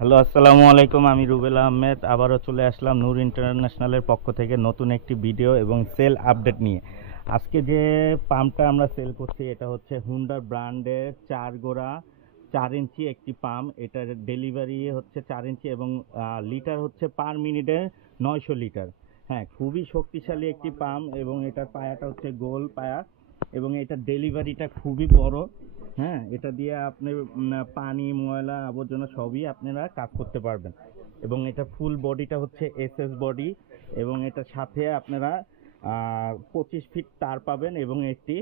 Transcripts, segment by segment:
Hello, আসসালামু আলাইকুম, আমি রুবেল আহমেদ। আবারও চলে আসলাম নূর ইন্টারন্যাশনালের পক্ষ থেকে নতুন একটি ভিডিও এবং সেল আপডেট নিয়ে। আজকে যে পাম্পটা আমরা সেল করছি, এটা হচ্ছে হুন্ডার ব্র্যান্ডের চার গোড়া, চার ইঞ্চি একটি পাম্প। এটার ডেলিভারি হচ্ছে চার ইঞ্চি এবং লিটার হচ্ছে পার মিনিটে নয়শো লিটার। হ্যাঁ খুবই শক্তিশালী একটি পাম্প এবং এটার পায়াটা হচ্ছে গোল পায়া এবং এটার ডেলিভারিটা খুবই বড়। হ্যাঁ এটা দিয়ে আপনি পানি, ময়লা, আবর্জনা সবই আপনারা কাজ করতে পারবেন। এবং এটা ফুল বডিটা হচ্ছে এস এস বডি এবং এটার সাথে আপনারা পঁচিশ ফিট তার পাবেন এবং একটি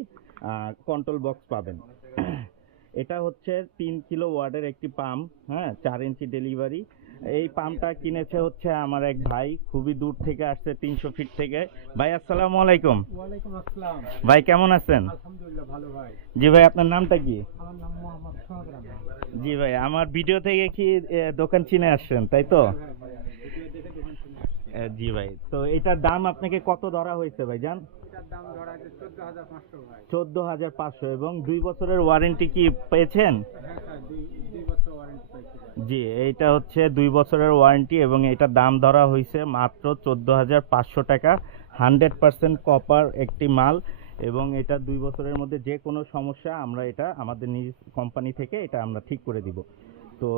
কন্ট্রোল বক্স পাবেন। এটা হচ্ছে তিন কিলো ওয়ার্ডের একটি পাম্প হ্যাঁ চার ইঞ্চি ডেলিভারি এই পাম্পটা কিনেছে হচ্ছে আমার এক ভাই খুবই দূর থেকে আসছে তিনশো ফিট থেকে। ভাই আসসালামু আলাইকুম। ভাই কেমন আছেন? জি ভাই আপনার নামটা কি? জি ভাই আমার ভিডিও থেকে কি দোকান চিনে আসছেন তাই তো? আসছি। এ, জি ভাই তো এটার দাম আপনাকে কত ধরা হয়েছে ভাই জান? চোদ্দ হাজার পাঁচশো এবং দুই বছরের ওয়ারেন্টি কি পেয়েছেন হ্যাঁ স্যার দুই দুই বছর ওয়ারেন্টি পাইছি ভাই জি, এইটা হচ্ছে দুই বছরের ওয়ারেন্টি এবং এটার দাম ধরা হয়েছে মাত্র চোদ্দ হাজার পাঁচশো টাকা। হান্ড্রেড পার্সেন্ট কপার একটি মাল এবং এটা দুই বছরের মধ্যে যে কোনো সমস্যা আমরা এটা আমাদের নিজ কোম্পানি থেকে এটা আমরা ঠিক করে দিব। তো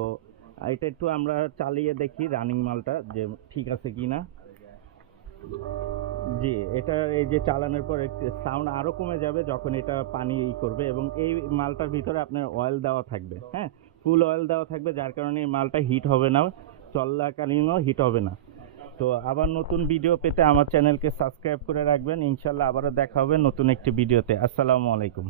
এটা একটু আমরা চালিয়ে দেখি রানিং মালটা যে ঠিক আছে কি না জি, এটা এই যে চালানোর পর সাউন্ড আরও কমে যাবে যখন এটা পানি ই করবে এবং এই মালটার ভিতরে আপনার অয়েল দেওয়া থাকবে হ্যাঁ? ফুল অয়েল দেওয়া থাকবে যার কারণে এই মালটা হিট হবে না, চলাকালীনও হিট হবে না। তো আবার নতুন ভিডিও পেতে আমার চ্যানেলকে সাবস্ক্রাইব করে রাখবেন। ইনশাল্লাহ আবারও দেখা হবে নতুন একটি ভিডিওতে আসসালামু আলাইকুম।